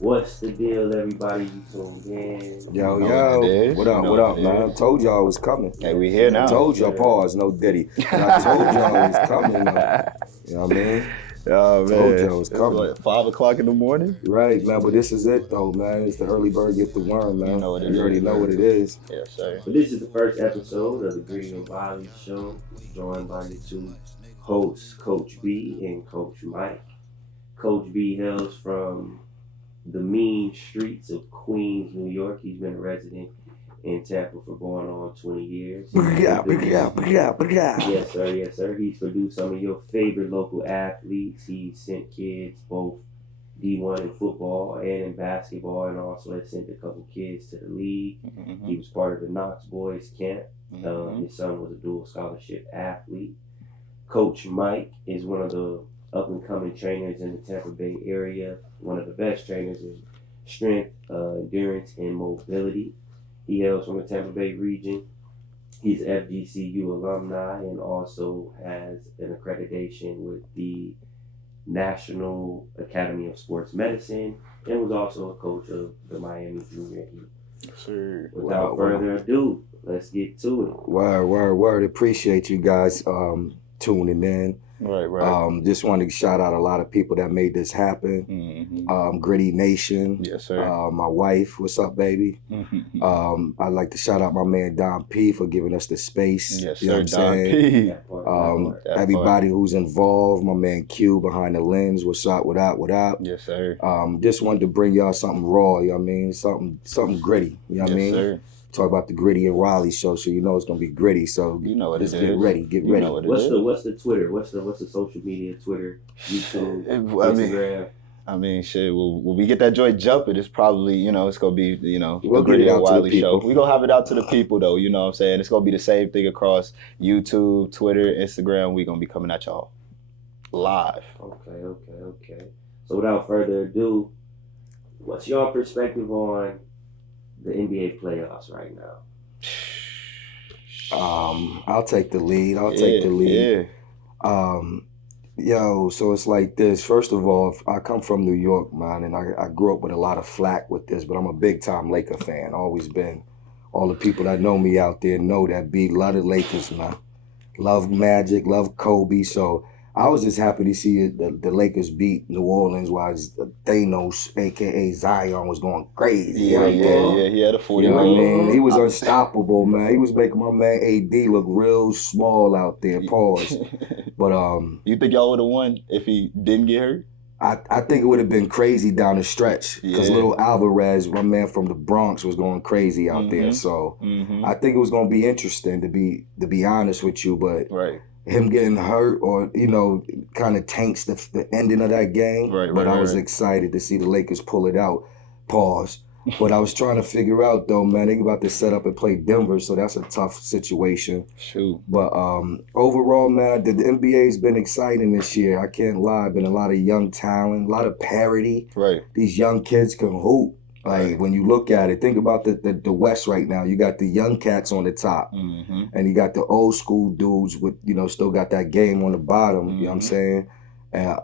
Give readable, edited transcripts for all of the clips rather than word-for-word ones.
What's the deal, everybody? You tuned in. Yo, You know what it yo, is. what You up, know what up, it man? is. Told y'all I was coming. Hey, we here now. Told y'all, pause, no Diddy. But I told y'all I was coming. You know what I mean? Oh, man. Told y'all it was It's coming. what, 5 o'clock in the morning? Right, man, but this is it, though, man. It's the early bird get the worm, man. You know what it You already is, know man. what it is. Yes, sir. But this is the first episode of the Thegritty and Wylie show, joined by your two hosts, Coach B and Coach Mike. Coach B hails from the mean streets of Queens, New York. He's been a resident in Tampa for going on 20 years. Yes, sir, yes, sir. He's produced some of your favorite local athletes. He's sent kids both D1 in football and in basketball, and also has sent a couple kids to the league. Mm-hmm. He was part of the Knox Boys camp. Mm-hmm. His son was a dual scholarship athlete. Coach Mike is one of the up-and-coming trainers in the Tampa Bay area, one of the best trainers in strength, endurance, and mobility. He hails from the Tampa Bay region. He's FGCU alumni and also has an accreditation with the National Academy of Sports Medicine and was also a coach of the Miami Junior Heat. Yes, sir. Without further ado, let's get to it. Word. Appreciate you guys tuning in. Right. Just wanted to shout out a lot of people that made this happen. Mm-hmm. Gritty Nation. Yes, sir. My wife, what's up, baby? Mm-hmm. I'd like to shout out my man Don P for giving us the space. Yes, You know sir. what I'm Don saying? P. That Everybody who's involved, my man Q behind the lens, what's up, what up? Yes, sir. Just wanted to bring y'all something raw, you know what I mean? Something gritty, you know what I mean? Sir. Talk about the Gritty and Wylie show, so you know it's gonna be gritty. So You know what just it get is. ready, get You ready. know what it What's is. the Twitter? What's the social media? Twitter, YouTube, Instagram. I mean, shit. When we get that joint jumping, it's probably, it's gonna be, We'll the get Gritty it and out to the Wylie show. people. We gonna have it out to the people, though. You know what I'm saying? It's gonna be the same thing across YouTube, Twitter, Instagram. We gonna be coming at y'all live. Okay. So without further ado, what's your perspective on the NBA playoffs right now? I'll take the lead. So it's like this. First of all, I come from New York, man, and I grew up with a lot of flack with this, but I'm a big time Laker fan. Always been. All the people that know me out there know that. Love the Lakers, man. Love Magic, love Kobe. So I was just happy to see the Lakers beat New Orleans while Thanos, a.k.a. Zion, was going crazy. Yeah. He had a 40. You know what I mean? He was unstoppable, man. He was making my man AD look real small out there. Pause. But you think y'all would have won if he didn't get hurt? I think it would have been crazy down the stretch because Yeah. little Alvarez, my man from the Bronx, was going crazy out there. So I think it was going to be interesting to be honest with you, but right. him getting hurt or kind of tanks the ending of that game. But I was excited to see the Lakers pull it out. Pause. But I was trying to figure out though, man, they about to set up and play Denver, so that's a tough situation. Shoot. But overall, man, the NBA's been exciting this year. I can't lie. Been a lot of young talent, a lot of parity. Right. These young kids can hoop. Like when you look at it, think about the West right now. You got the young cats on the top, and you got the old school dudes with still got that game on the bottom. You know what I'm saying? And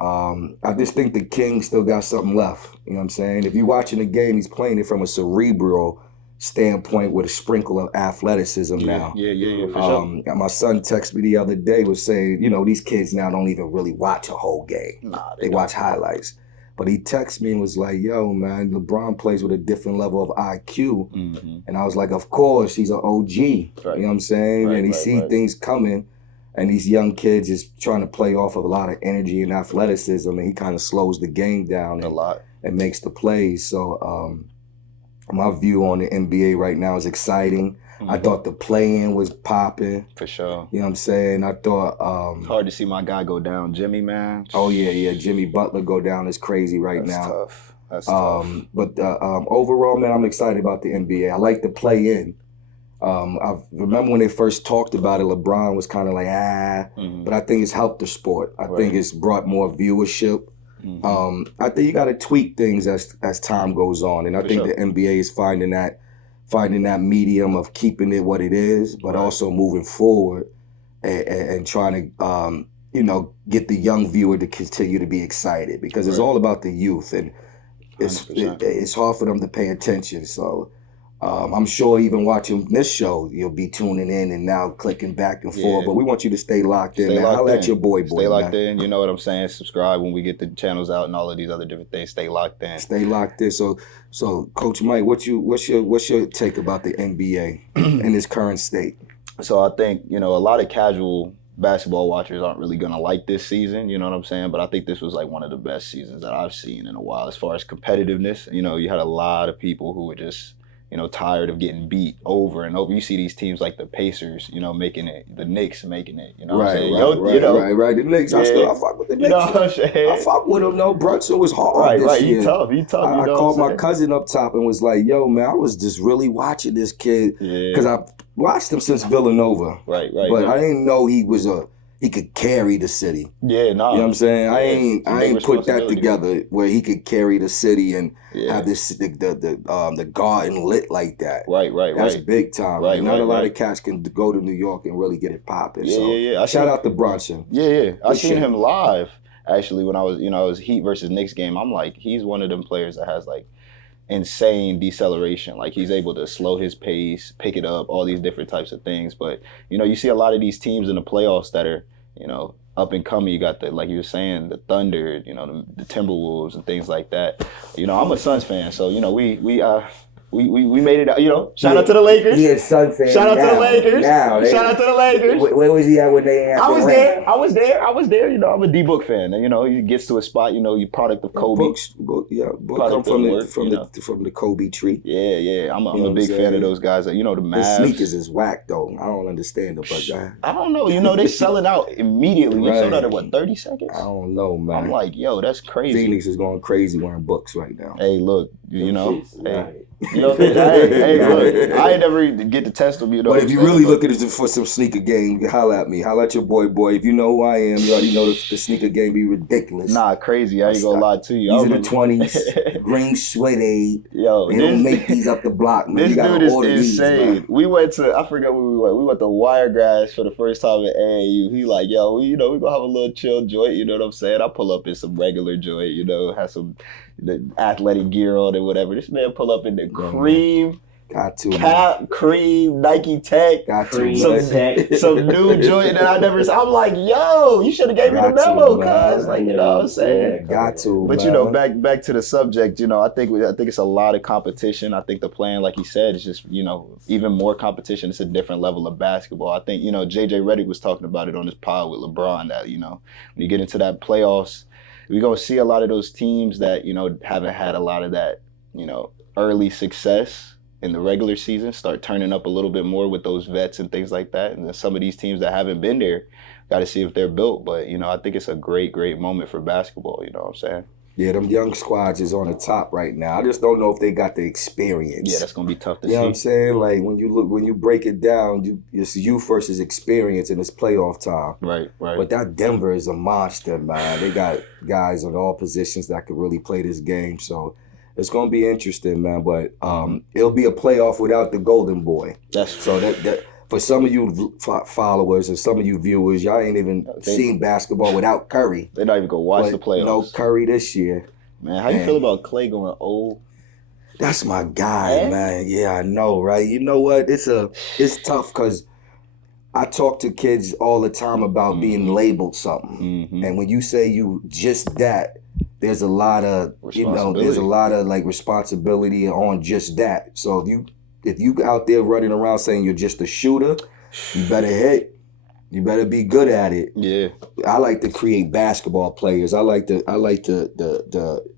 I just think the King still got something left. You know what I'm saying? If you're watching the game, he's playing it from a cerebral standpoint with a sprinkle of athleticism now. Yeah, for sure. My son texted me the other day, was saying, these kids now don't even really watch a whole game. Nah, they watch highlights. But he texted me and was like, yo, man, LeBron plays with a different level of IQ. And I was like, of course, he's an OG. Right. You know what I'm saying? And he see things coming. And these young kids is trying to play off of a lot of energy and athleticism. And he kind of slows the game down a lot and makes the plays. So my view on the NBA right now is exciting. I thought the play-in was popping. For sure. You know what I'm saying? I thought... hard to see my guy go down. Jimmy, man. Oh, yeah. Jimmy Butler go down is crazy now. That's tough. But overall, man, I'm excited about the NBA. I like the play-in. I remember when they first talked about it, LeBron was kind of like, but I think it's helped the sport. I think it's brought more viewership. I think you got to tweak things as time goes on. And I think the NBA is finding that medium of keeping it what it is, but also moving forward and trying to, get the young viewer to continue to be excited because it's all about the youth. And it's hard for them to pay attention. So I'm sure even watching this show, you'll be tuning in and now clicking back and forth. But we want you to stay locked in, man. I'll let your boy, Stay locked in. You know what I'm saying? Subscribe when we get the channels out and all of these other different things. Stay locked in. Stay locked in. So Coach Mike, what's your take about the NBA in its current state? So I think, a lot of casual basketball watchers aren't really going to like this season, you know what I'm saying? But I think this was like one of the best seasons that I've seen in a while as far as competitiveness. You had a lot of people who were just, tired of getting beat over and over. You see these teams like the Pacers, making it, the Knicks making it, what I'm saying? Right. The Knicks, I fuck with the Knicks. You know what I'm saying? I fuck with them, though. Brunson was hard this year. He tough. I called my cousin up top and was like, yo, man, I was just really watching this kid. Because I watched him since Villanova. Right. But I didn't know he could carry the city. Yeah, nah. You know what I'm saying? I ain't put that together where he could carry the city and have this the garden lit like that. Right. That's big time. Right, Not a lot of cats can go to New York and really get it popping. Shout out to Brunson. I seen him live actually when I was Heat versus Knicks game. I'm like, he's one of them players that has like insane deceleration. Like he's able to slow his pace, pick it up, all these different types of things. But you see a lot of these teams in the playoffs that are up and coming. You got like you were saying, the Thunder, the Timberwolves and things like that. I'm a Suns fan, so we made it out. Shout out to the Lakers. He is Sun fan. Shout out to the Lakers. Shout out to the Lakers. Where was he at when they had I was there. I'm a D-Book fan. And, he gets to a spot, you product of Kobe. Book come from the Kobe tree. Yeah. I'm a big fan of those guys. The Mavs. The sneakers is whack, though. I don't understand it, but I don't know. They selling out immediately. They sold out in, what, 30 seconds? I don't know, man. I'm like, yo, that's crazy. Phoenix is going crazy wearing books right now. Hey, look, hey, look, I ain't never get to test them, But if you really looking for some sneaker game, holla at me. Holla at your boy. If you know who I am, you already know the sneaker game be ridiculous. Nah, crazy. I ain't gonna lie to you. These are the 20s, green suede. Yo, they don't make these up the block, man. This you gotta dude order is insane. These, we went to, I forgot where we went. We went to Wiregrass for the first time at AAU. He like, yo, we gonna have a little chill joint, you know what I'm saying? I pull up in some regular joint, have some the athletic gear on and whatever. This man pull up in the cream. Got to, Cap, cream, Nike Tech, some new joint that I never saw. I'm like, yo, you should have gave me the memo, cuz. Like, you know what I'm saying? Got to. But back to the subject, I think it's a lot of competition. I think the plan, like he said, is just, even more competition. It's a different level of basketball. I think, JJ Redick was talking about it on his pod with LeBron that, when you get into that playoffs, we're gonna see a lot of those teams that, haven't had a lot of that, early success in the regular season start turning up a little bit more with those vets and things like that. And then some of these teams that haven't been there, got to see if they're built. But, I think it's a great, great moment for basketball. You know what I'm saying? Yeah, them young squads is on the top right now. I just don't know if they got the experience. Yeah, that's going to be tough to see. You know what I'm saying? Like, when you break it down, it's youth versus experience and it's playoff time. Right. But that Denver is a monster, man. They got guys on all positions that could really play this game. So it's going to be interesting, man. But it'll be a playoff without the golden boy. So that for some of you followers and some of you viewers, y'all ain't even seen basketball without Curry. They're not even going to watch the playoffs. No Curry this year. Man, how you feel about Clay going old? That's my guy, man. Yeah, I know, right? You know what? It's tough because I talk to kids all the time about being labeled something. And when you say you just that, there's a lot of like responsibility on just that. So if you out there running around saying you're just a shooter, you better hit. You better be good at it. Yeah. I like to create basketball players. I like to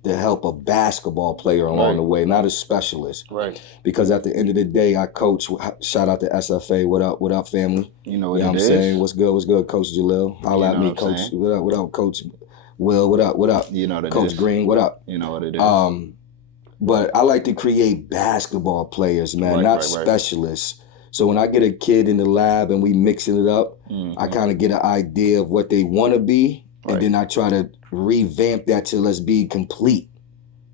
help a basketball player along the way, not a specialist. Right. Because at the end of the day, I coach. Shout out to SFA. What up, family? You know what I'm saying? What's good, Coach Jalil? Holla at me, Coach. What up, Coach Will? What up? You know what it Coach is. Green, what up? You know what it is. But I like to create basketball players, man, not specialists. So when I get a kid in the lab and we mixing it up, I kind of get an idea of what they want to be, and then I try to revamp that to let's be complete.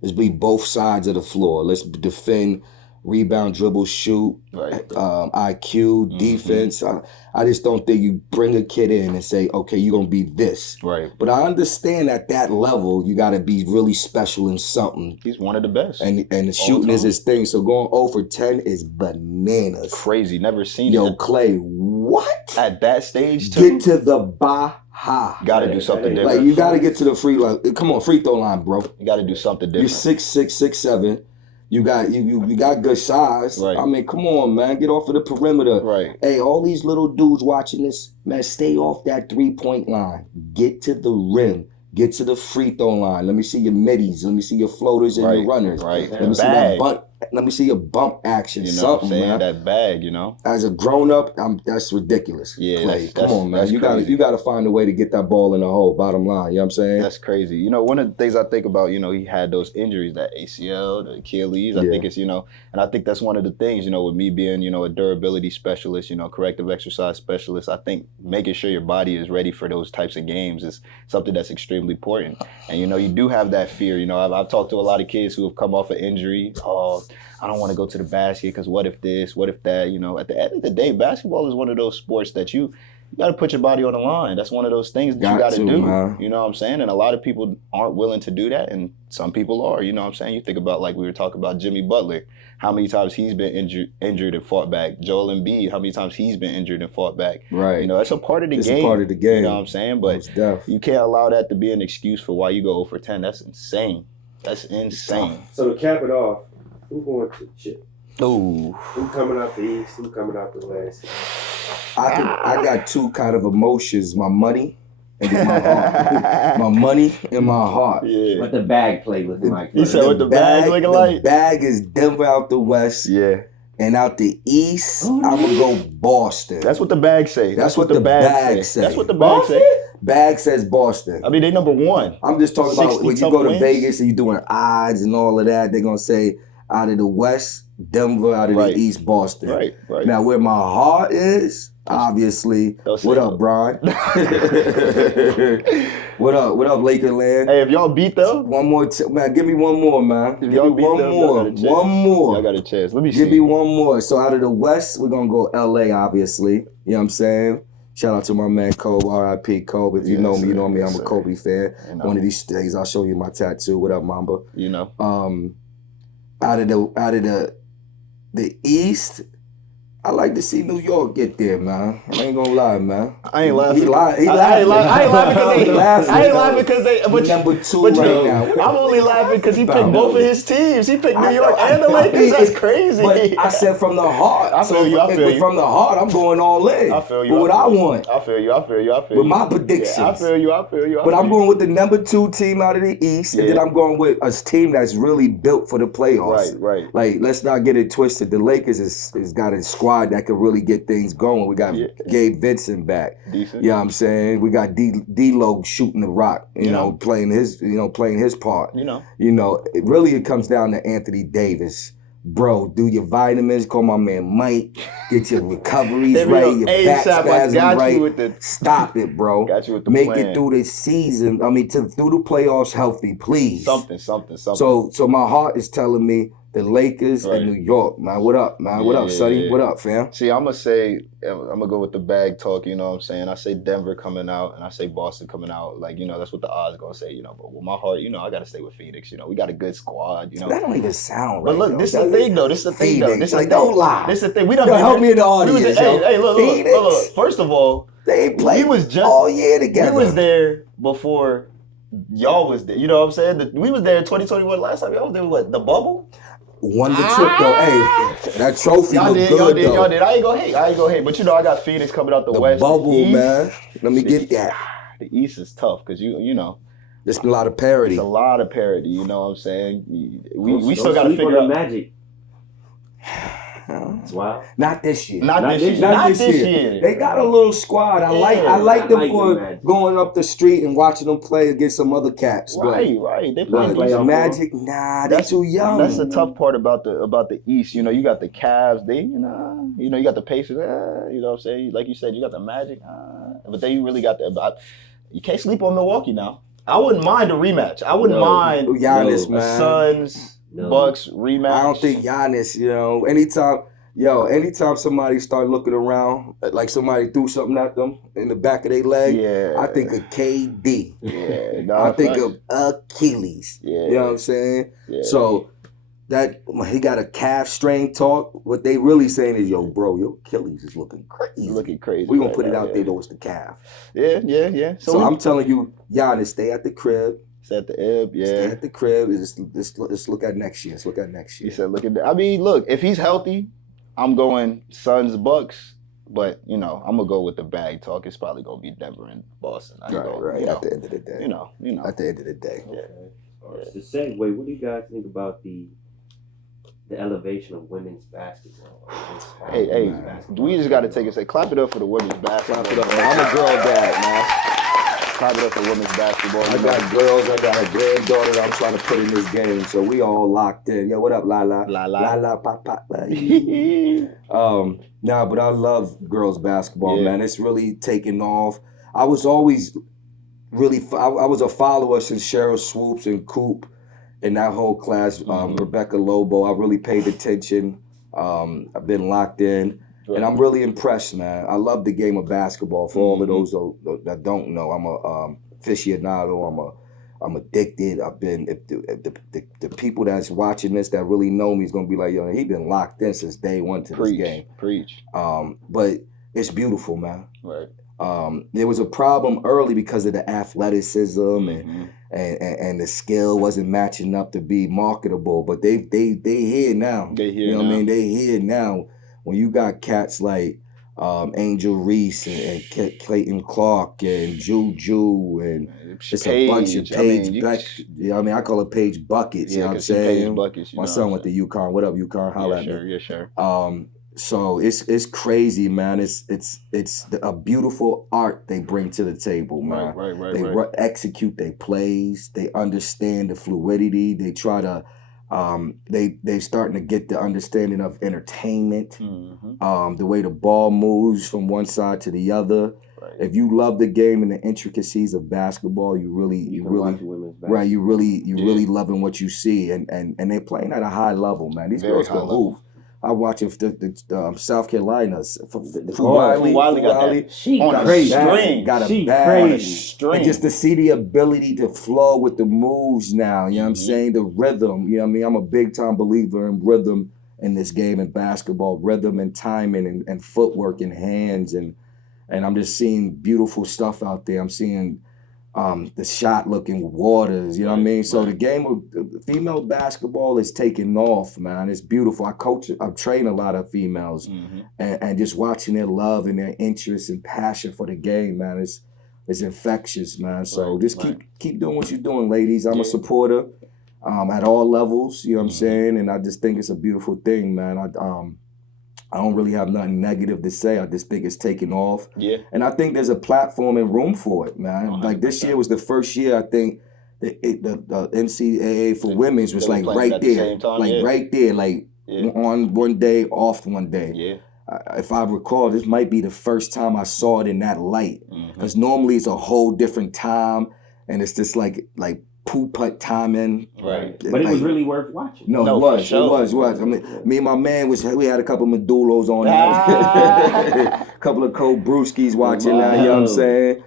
Let's be both sides of the floor. Let's defend rebound, dribble, shoot, Right. IQ, defense. I just don't think you bring a kid in and say, okay, you're going to be this. Right. But I understand at that level, you got to be really special in something. He's one of the best. And the shooting is his thing. So going 0 for 10 is bananas. Crazy. Never seen it. Yo, Clay, what? At that stage, too? Get to the Baja. Got to do something different. Like, you got to get to the free line. Come on, free throw line, bro. You got to do something You're different. 6'6", 6'7". You got good size. Right. I mean, come on, man. Get off of the perimeter. Right. Hey, all these little dudes watching this, man, stay off that 3-point line. Get to the rim. Get to the free throw line. Let me see your middies. Let me see your floaters and your runners. Right. Let me see that bump. Let me see your bump action. You know something, what I'm saying? man. That bag, you know? As a grown up, that's ridiculous. Yeah, Clay. that's Come on, man. You crazy. gotta find a way to get that ball in the hole. Bottom line, you know what I'm saying? That's crazy. You know, one of the things I think about, you know, he had those injuries, that ACL, the Achilles. I think it's, you know, and I think that's one of the things, you know, with me being, you know, a durability specialist, you know, corrective exercise specialist, I think making sure your body is ready for those types of games is something that's extremely important. And, you know, you do have that fear. You know, I've talked to a lot of kids who have come off an injury. Oh, I don't want to go to the basket because what if this, what if that? You know, at the end of the day, basketball is one of those sports that you got to put your body on the line. That's one of those things that you got to do. Man. You know what I'm saying? And a lot of people aren't willing to do that, and some people are. You know what I'm saying? You think about, like we were talking about Jimmy Butler, how many times he's been injured and fought back. Joel Embiid, how many times he's been injured and fought back. Right. You know, that's a part of the game. It's a part of the game. You know what I'm saying? But you can't allow that to be an excuse for why you go 0 for 10. That's insane. That's insane. So to cap it off, who going to the chip? Ooh. Who coming out the East? Who coming out the West? I got two kind of emotions: my money and then my heart. My money and my heart. Yeah. What the bag play looking like? You said what the bag looking like? The bag is Denver out the West. Yeah. And out the East, I'm gonna go Boston. That's what the bag say. That's what the bag say. That's what the bag say. Bag says Boston. I mean, they number one. I'm just talking about when you go to wins. Vegas and you're doing odds and all of that, they're gonna say out of the West, Denver, out of the East, Boston. Right. Now where my heart is, obviously. What up, Brian? What up, Lakerland? Hey, if y'all beat them, one more, man. Give me one more, man. If y'all beat them, one more. Y'all got a chance. Let me see. Give me one more. So out of the West, we're gonna go LA, obviously. You know what I'm saying? Shout out to my man Kobe, R.I.P. Kobe. If you know me, you know me. I'm a Kobe fan. You know. One of these days, I'll show you my tattoo. What up, Mamba? You know. Out of the East, I like to see New York get there, man. I ain't gonna lie, man. I ain't laughing. He laughing. I ain't laughing because they. But number two but right now. I'm only laughing because he picked both of his teams. He picked New York and the Lakers. That's crazy. But I said from the heart. I feel you. From the heart, I'm going all in. I feel you. But what I want. I feel you. With my predictions. Yeah, I feel you. But I'm going with the number 2 team out of the East, and then I'm going with a team that's really built for the playoffs. Right. Like, let's not get it twisted. The Lakers has got a squad that could really get things going. We got Gabe Vincent back. Decent. You know what I'm saying? We got D-Lo shooting the rock, you know, playing his part. You know, it comes down to Anthony Davis. Bro, do your vitamins, call my man Mike, get your recoveries right, your back spasms right. Stop it, bro. Got you with the Make plan. it through the season. Through the playoffs healthy, please. Something. So my heart is telling me the Lakers and New York, man. What up, man? What up, Sonny? What up, fam? See, I'm going to go with the bag talk, you know what I'm saying? I say Denver coming out, and I say Boston coming out. Like, you know, that's what the odds going to say, you know. But with my heart, you know, I got to stay with Phoenix. You know, we got a good squad, you know. That don't even sound right. But look, this is the thing, though. Don't lie. This is the thing. We help me in the audience. Hey, look. First of all, they ain't played all year together. We was there before y'all was there. You know what I'm saying? We was there in 2021 last time. Y'all was there with the bubble? Won the trip though. Hey, that trophy y'all look did, good y'all did, though. Y'all did. I ain't gonna hate. But you know, I got Phoenix coming out the West. Bubble, the East, man. Let me get that. The East is tough because you know. There's a lot of parity. There's a lot of parity. You know what I'm saying? We still got to figure out Magic. It's wild. Not this year. Not this year. They got a little squad. I like them for going up the street and watching them play against some other cats. Right. They play Magic. Nah, they too young. That's the tough part about the East. You know, you got the Cavs. They, you know, you got the Pacers. You know what I'm saying? Like you said, you got the Magic. But then you really got you can't sleep on Milwaukee now. I wouldn't mind a rematch. I wouldn't mind Giannis, man. Suns. No. Bucks rematch. I don't think Giannis, anytime somebody start looking around, like somebody threw something at them in the back of their leg, Yeah. I think of KD. Yeah. I think of Achilles. Yeah. You know what I'm saying? Yeah. So that he got a calf strain talk. What they really saying is, yo, bro, your Achilles is looking crazy. We're gonna put it out there though, it's the calf. Yeah. So I'm telling you, Giannis, stay at the crib. Stay at the Ib, Stay at the crib. Let's look at next year. He said, look, if he's healthy, I'm going Suns Bucks. But, I'm going to go with the bag talk. It's probably going to be Denver and Boston. Right. At the end of the day. At the end of the day. Yeah. To segue, what do you guys think about the elevation of women's basketball? Hey, we just got to take a second. Clap it up for the women's basketball. Clap it up. I'm a girl dad, man. Clap it up for women's basketball. I got girls. I got a granddaughter that I'm trying to put in this game. So we all locked in. Yo, what up, Lala? Lala, pop. Nah, but I love girls basketball, man. It's really taken off. I was always I was a follower since Cheryl Swoops and Coop and that whole class. Rebecca Lobo. I really paid attention. I've been locked in. Right. And I'm really impressed, man. I love the game of basketball. For all of those that don't know, I'm a aficionado. I'm addicted. I've been the people that's watching this that really know me is gonna be like, yo, he been locked in since day one to this game. Preach. But it's beautiful, man. Right. There was a problem early because of the athleticism and the skill wasn't matching up to be marketable. But they here now. They here you know now. What I mean? They here now. When you got cats like Angel Reese and Clayton Clark and Juju and just a bunch of Paige I call it Paige Buckets. Yeah, you know what I'm saying? Paige Buckets, my son went to UConn. What up, UConn? Holla at me. Yeah, sure. So it's crazy, man. It's a beautiful art they bring to the table, man. Right. They execute their plays. They understand the fluidity. They try to. They starting to get the understanding of entertainment, the way the ball moves from one side to the other. Right. If you love the game and the intricacies of basketball, you really loving what you see, and they're playing at a high level, man. These girls can move. I watch the South Carolina. Wylie got that. She on crazy. Got a bag. And just to see the ability to flow with the moves now, you know what I'm saying? The rhythm, you know what I mean? I'm a big time believer in rhythm in this game in basketball, rhythm and timing and footwork and hands. And I'm just seeing beautiful stuff out there. I'm seeing the shot looking waters, you know what I mean? So the game of female basketball is taking off, man. It's beautiful. I train a lot of females, and just watching their love and their interest and passion for the game, man, is infectious, man. So just keep doing what you're doing, ladies. I'm a supporter at all levels, you know what I'm saying? And I just think it's a beautiful thing, man. I don't really have nothing negative to say. I just think it's taking off. Yeah. And I think there's a platform and room for it, man. 100%. Like this year was the first year I think the NCAA for women's was like right there. Right there, on one day, off one day. Yeah. If I recall, this might be the first time I saw it in that light. Because normally it's a whole different time and it's just like putt timing. Right. But it was really worth watching. No, it was. Sure. It was. I mean, me and my man we had a couple of Medulos on there. A couple of cold brewskis watching that, you know what I'm saying?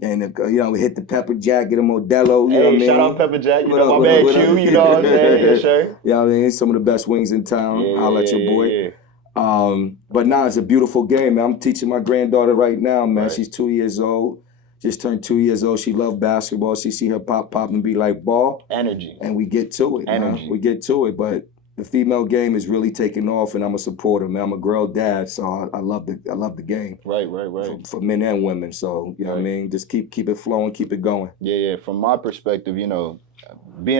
And we hit the Pepper Jack, get a Modelo, you know what I mean? Shout out Pepper Jack, my man Q, you know what I'm saying? Yeah, sure. You know what I mean? Some of the best wings in town. I'll let your boy. Yeah. But now it's a beautiful game, man. I'm teaching my granddaughter right now, man. She's 2 years old. Just turned 2 years old. She loved basketball. She see her pop and be like, ball. Energy. And we get to it, man. We get to it. But the female game is really taking off, and I'm a supporter, man. I'm a girl dad, so I love the game. Right. For men and women. So, you know what I mean? Just keep it flowing, keep it going. Yeah. From my perspective, being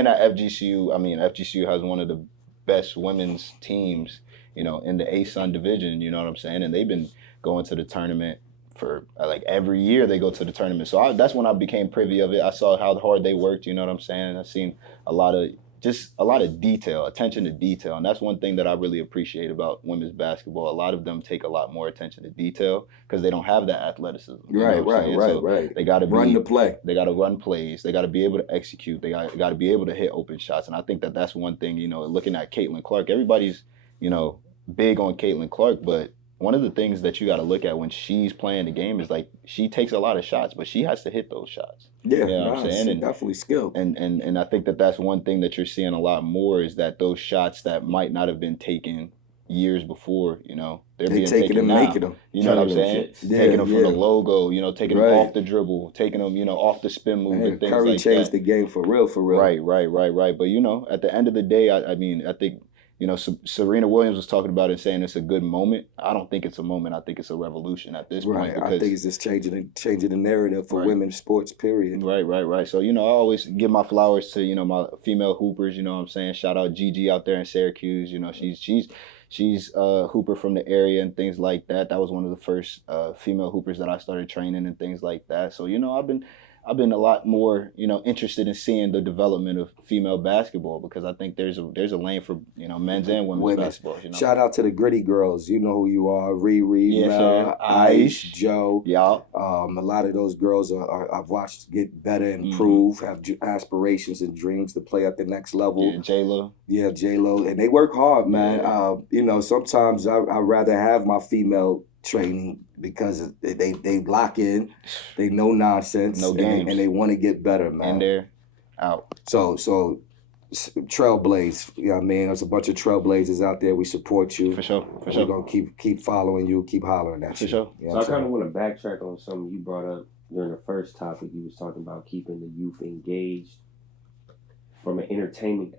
at FGCU has one of the best women's teams, in the ASUN division, you know what I'm saying? And they've been going to the tournament for every year they go to the tournament. So that's when I became privy of it. I saw how hard they worked, you know what I'm saying? I've seen a lot of just a lot of detail, attention to detail. And that's one thing that I really appreciate about women's basketball. A lot of them take a lot more attention to detail because they don't have that athleticism. Right. They got to run the play. They got to run plays. They got to be able to execute. They got to be able to hit open shots. And I think that that's one thing, looking at Caitlin Clark, everybody's, big on Caitlin Clark, but one of the things that you got to look at when she's playing the game is like she takes a lot of shots, but she has to hit those shots. Yeah, what I'm saying? And definitely skilled. And I think that that's one thing that you're seeing a lot more is that those shots that might not have been taken years before, they're being taken and now. making them. You know what I'm saying? Taking them from the logo, taking them off the dribble, taking them, off the spin move and things Curry like changed that. the game for real. Right. But at the end of the day, I think. Serena Williams was talking about it saying it's a good moment. I don't think it's a moment. I think it's a revolution at this point. Right. I think it's just changing the narrative for women's sports, period. Right. So, I always give my flowers to, my female hoopers, you know what I'm saying? Shout out Gigi out there in Syracuse. She's a hooper from the area and things like that. That was one of the first female hoopers that I started training and things like that. So, I've been a lot more, interested in seeing the development of female basketball because I think there's a lane for, men's and women's basketball. Shout out to the Gritty girls. You know who you are. Riri, Mel, Ice, Joe. Yeah. A lot of those girls I've watched get better, improve, have aspirations and dreams to play at the next level. Yeah, J-Lo. Yeah, J-Lo. And they work hard, man. Yeah. Sometimes I'd rather have my female training because they lock in, they know nonsense, no games, and they want to get better, man. And they're out. So Trailblaze, you know what I mean? There's a bunch of Trailblazers out there. We support you. For sure. We're gonna keep following you, keep hollering at you. For sure. You know so I kind of want to backtrack on something you brought up during the first topic. You was talking about keeping the youth engaged from an entertainment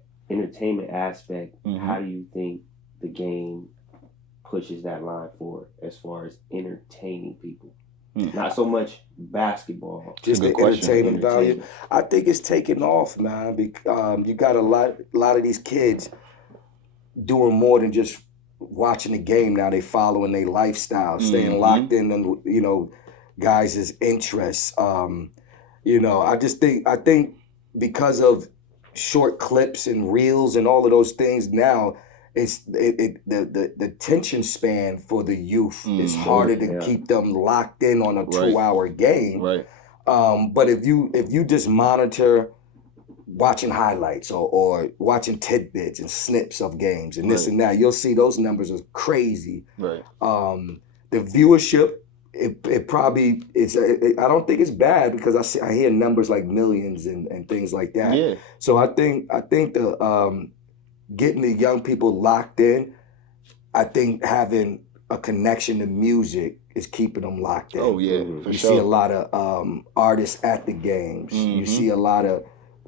aspect. Mm-hmm. How do you think the game pushes that line forward as far as entertaining people? Not so much basketball, just the entertainment value. I think it's taking off, man. Because you got a lot of these kids doing more than just watching the game now. They following their lifestyle, staying locked in on guys' interests. I think because of short clips and reels and all of those things now. The attention span for the youth is harder to keep them locked in on a 2-hour game. Right. But if you just monitor watching highlights or watching tidbits and snips of games and this and that, you'll see those numbers are crazy. Right. The viewership, it probably I don't think it's bad because I hear numbers like millions and things like that. Yeah. So I think the getting the young people locked in, I think having a connection to music is keeping them locked in. Oh, yeah, You see a lot of artists at the games. You see a lot of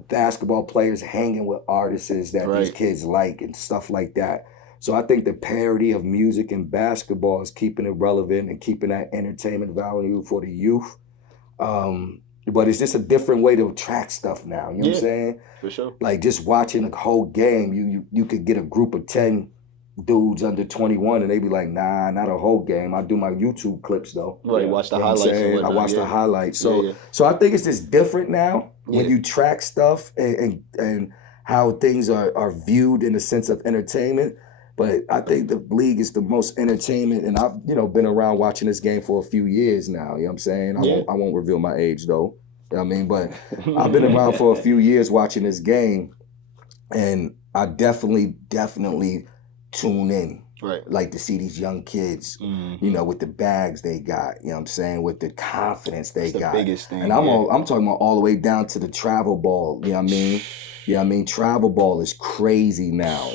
basketball players hanging with artists that these kids like and stuff like that. So I think the parity of music and basketball is keeping it relevant and keeping that entertainment value for the youth. But it's just a different way to attract stuff now. You know what I'm saying? For sure. Like just watching a whole game, you could get a group of 10 dudes under 21 and they be like, nah, not a whole game. I do my YouTube clips though. Right, watch the highlights. I watch the highlights. So I think it's just different now when you track stuff and how things are viewed in the sense of entertainment. But I think the league is the most entertainment, and I've been around watching this game for a few years now. You know what I'm saying? I won't reveal my age though. You know what I mean? But I've been around for a few years watching this game, and I definitely tune in. Right. Like to see these young kids, with the bags they got, you know what I'm saying, with the confidence they got. The biggest thing. And I'm talking about all the way down to the travel ball, you know what I mean? Yeah, I mean, travel ball is crazy now.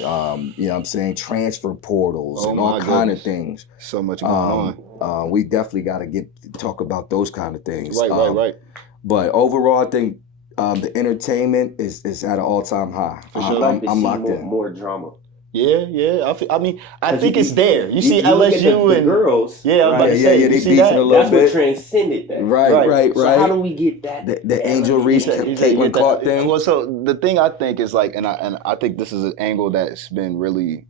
You know what I'm saying? Transfer portals and all kind of things. So much going on. We definitely got to talk about those kind of things. Right. But overall, I think the entertainment is at an all-time high. For sure. I'm locked in. More drama. Yeah. I think it's there. You see LSU and the girls. Yeah, I'm about to say. They beefing that? a little That's bit. What transcended that. Right. So how do we get that? The Angel Reese, Caitlin Clark thing. Well, so the thing I think is like, and I think this is an angle that's been really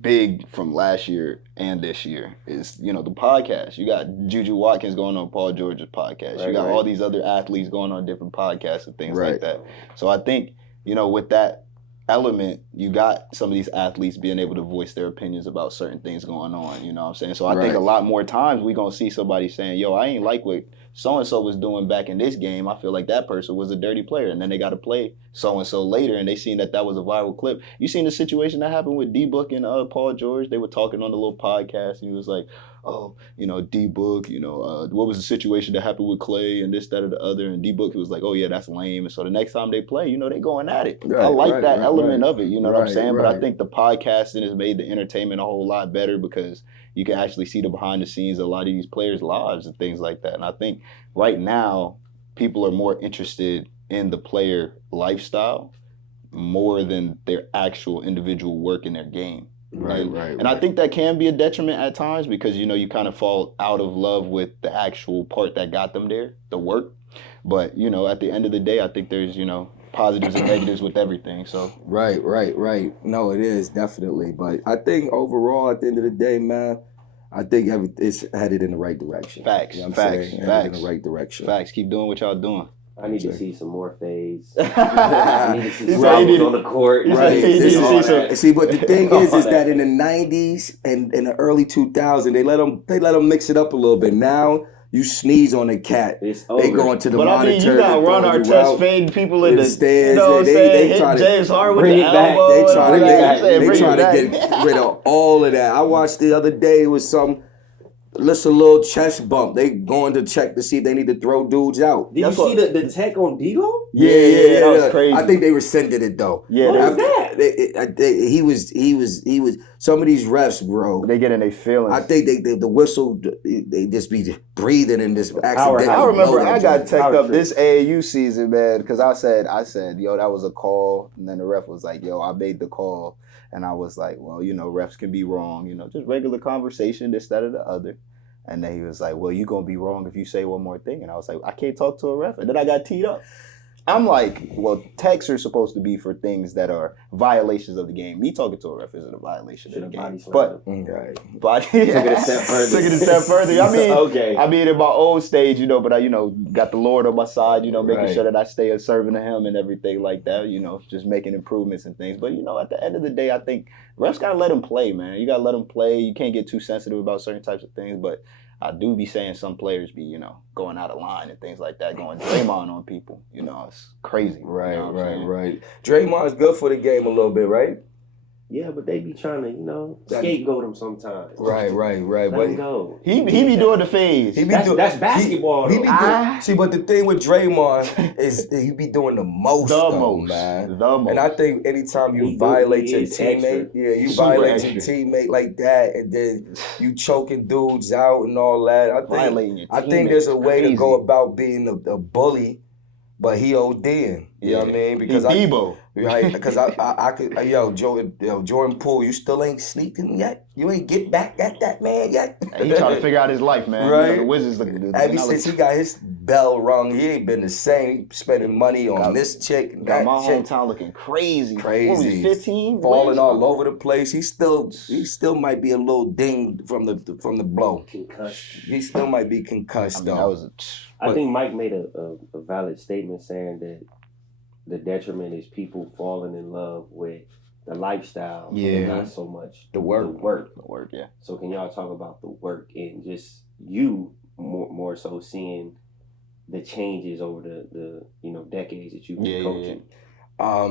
big from last year and this year is, the podcast. You got Juju Watkins going on Paul George's podcast. You got all these other athletes going on different podcasts and things like that. So I think, with that element, you got some of these athletes being able to voice their opinions about certain things going on, you know what I'm saying? So I think a lot more times we going to see somebody saying, yo, I ain't like what so-and-so was doing back in this game. I feel like that person was a dirty player. And then they got to play so-and-so later, and they seen that was a viral clip. You seen the situation that happened with D-Book and Paul George? They were talking on the little podcast, and he was like, oh, you know, D-Book, you know, what was the situation that happened with Clay and this, that, or the other? And D-Book, he was like, oh, yeah, that's lame. And so the next time they play, you know, they going at it. I like that element of it, you know what I'm saying? But I think the podcasting has made the entertainment a whole lot better because you can actually see the behind the scenes of a lot of these players' lives and things like that. And I think right now, people are more interested in the player lifestyle more than their actual individual work in their game. Right. And I think that can be a detriment at times because, you know, you kind of fall out of love with the actual part that got them there, the work. But, you know, at the end of the day, I think there's, you know, positives and negatives with everything. So Right. No, it is definitely. But I think overall, at the end of the day, man, I think it's headed in the right direction. Facts. You know Facts. headed in the right direction. Facts. Keep doing what y'all doing. I need to see some more fades. I need to see some on the court. Right. See, but the thing is that in the 90s and in the early 2000s, they let them mix it up a little bit. Now you sneeze on a cat, they go into the monitor. But I mean, you got Ron Artest fading people in the stands. You know what I'm saying? They try to James Harden with the elbow. They try to get rid of all of that. I watched the other day with some. Listen, a little chest bump. They going to check to see if they need to throw dudes out. Did you see the tech on D-Lo? Yeah, that was crazy. I think they rescinded it though. Yeah, what was that? He was. Some of these refs, bro. They get in their feelings. I think the whistle. They just be breathing and just accidentally. I remember I got teched up this AAU season, man, because I said, yo, that was a call, and then the ref was like, yo, I made the call. And I was like, well, you know, refs can be wrong, you know, just regular conversation, this, that, or the other. And then he was like, well, you're going to be wrong if you say one more thing. And I was like, I can't talk to a ref. And then I got teed up. I'm like, well, techs are supposed to be for things that are violations of the game. Me talking to a ref isn't a violation of the game. But took it a step further. I mean, I mean, in my old stage, you know, but I, you know, got the Lord on my side, you know, making sure that I stay serving to Him and everything like that. You know, just making improvements and things. But you know, at the end of the day, I think refs gotta let them play, man. You gotta let them play. You can't get too sensitive about certain types of things, but I do be saying some players be, you know, going out of line and things like that, going Draymond on people. You know, it's crazy. Right. Draymond's good for the game a little bit, right? Yeah, but they be trying to, you know, scapegoat him sometimes. Right. Let him go. He be doing the phase. That's basketball. See, but the thing with Draymond is he be doing the most, man. The most. And I think anytime you violate your teammate, you violate your teammate like that, and then you choking dudes out and all that. I think there's a way to go about being a bully, but he ODing. You know what I mean? Because Debo. Right, because I could, Jordan Poole, you still ain't sneaking yet? You ain't get back at that man yet? He trying to figure out his life, man. Right. You know, the Wizards looking Ever since he got his bell rung, he ain't been the same. He spending money on this chick and that my chick. hometown looking crazy. What was he, 15? Falling all over the place. He still might be a little dinged from the blow. Concussed. He still might be concussed though. I think Mike made a valid statement saying that the detriment is people falling in love with the lifestyle, and not so much the work. The work, yeah. So can y'all talk about the work and just you more so seeing the changes over the you know decades that you've been coaching?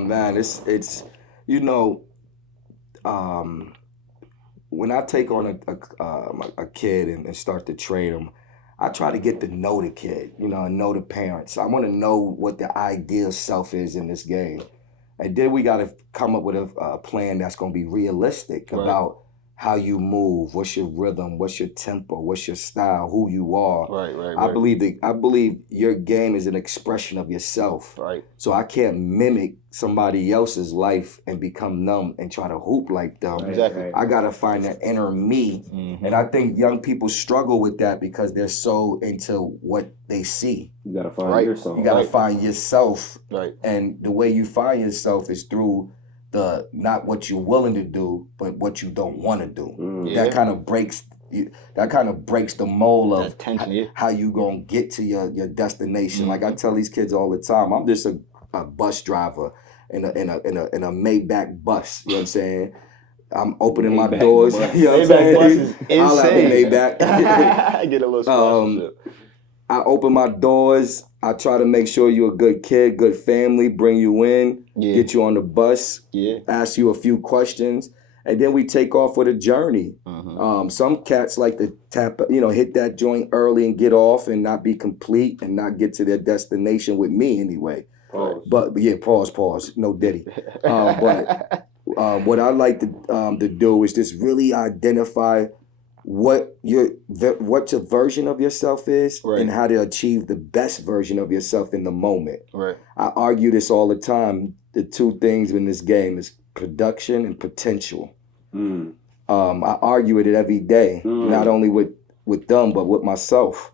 Man, it's you know, when I take on a kid and start to train him, I try to get to know the kid, you know, and know the parents. I want to know what the ideal self is in this game. And then we got to come up with a plan that's going to be realistic about how you move, what's your rhythm, what's your tempo, what's your style, who you are. Right. I believe your game is an expression of yourself. Right. So I can't mimic somebody else's life and become numb and try to hoop like them. Exactly. I gotta find that inner me. Mm-hmm. And I think young people struggle with that because they're so into what they see. You gotta find yourself. You gotta find yourself. Right. And the way you find yourself is through not what you're willing to do, but what you don't want to do. That kind of breaks the mold of tension, how you gonna get to your destination. Like I tell these kids all the time, I'm just a bus driver. in a Maybach bus. You know what I'm saying? I'm opening my Maybach doors. bus. You know what I'm Maybach bus saying? is I'll have a insane. Maybach. Get a little sponsorship. I open my doors. I try to make sure you're a good kid, good family, bring you in, get you on the bus, ask you a few questions, and then we take off with a journey. Some cats like to hit that joint early and get off and not be complete and not get to their destination with me anyway. Pause. But yeah, pause, no Diddy. But what I like to do is just really identify what your version of yourself is and how to achieve the best version of yourself in the moment. Right. I argue this all the time. The two things in this game is production and potential. I argue it every day, not only with them, but with myself.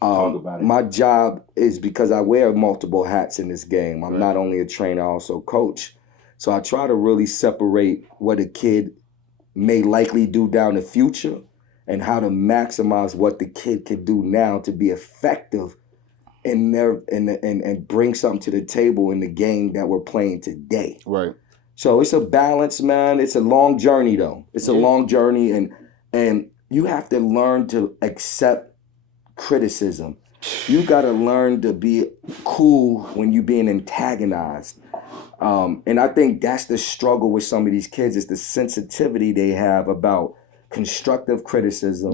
My job is because I wear multiple hats in this game. I'm not only a trainer, I also coach. So I try to really separate what a kid may likely do down the future and how to maximize what the kid can do now to be effective in their and bring something to the table in the game that we're playing today. Right. So it's a balance, man. It's a long journey though. It's a long journey and you have to learn to accept criticism. You got to learn to be cool when you're being antagonized. And I think that's the struggle with some of these kids is the sensitivity they have about constructive criticism,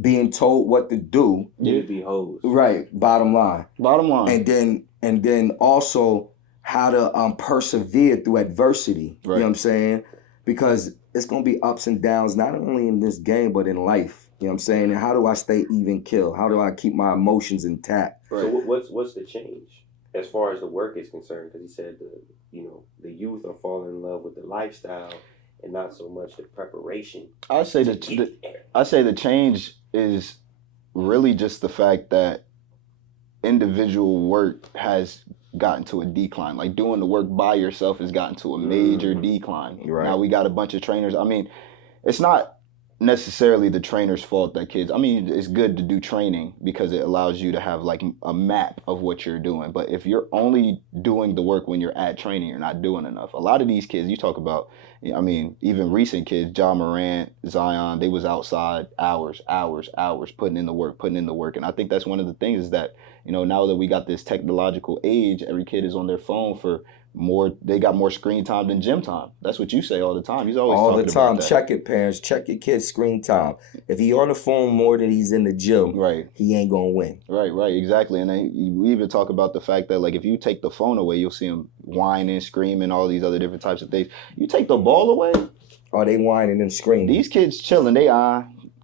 being told what to do. Be hoes. Right, bottom line. Bottom line. And then also how to persevere through adversity. You know what I'm saying? Because it's going to be ups and downs, not only in this game, but in life. You know what I'm saying? And how do I stay even keel? How do I keep my emotions intact? Right. So what's the change as far as the work is concerned? Because he said the youth are falling in love with the lifestyle and not so much the preparation. I say the change is really just the fact that individual work has gotten to a decline. Like doing the work by yourself has gotten to a major decline. Right. Now we got a bunch of trainers. I mean, it's not necessarily the trainer's fault that kids, I mean, it's good to do training because it allows you to have like a map of what you're doing. But if you're only doing the work when you're at training, you're not doing enough. A lot of these kids you talk about, I mean, even recent kids, John Morant, Zion, they was outside hours, putting in the work. And I think that's one of the things is that, now that we got this technological age, every kid is on their phone for they got more screen time than gym time. That's what you say all the time. He's always all talking the time. About that. Check it, parents. Check your kid's screen time. If he on the phone more than he's in the gym, he ain't gonna win. Right, exactly. And then we even talk about the fact that like if you take the phone away, you'll see him whining, screaming, all these other different types of things. You take the ball away, they whining and screaming. These kids chilling. They